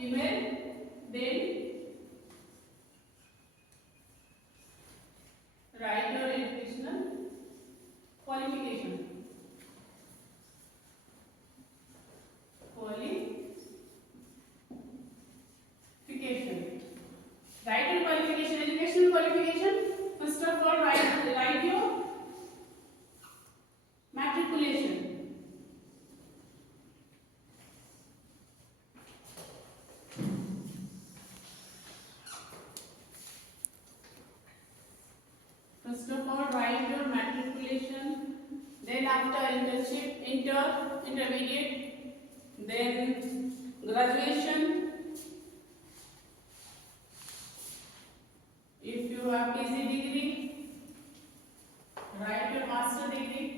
email, then write your educational qualification. Write your qualification, educational qualification. First of all, write your matriculation. First of all, write your matriculation. Then after internship, intermediate, then graduation. If you have PG degree, write your master degree.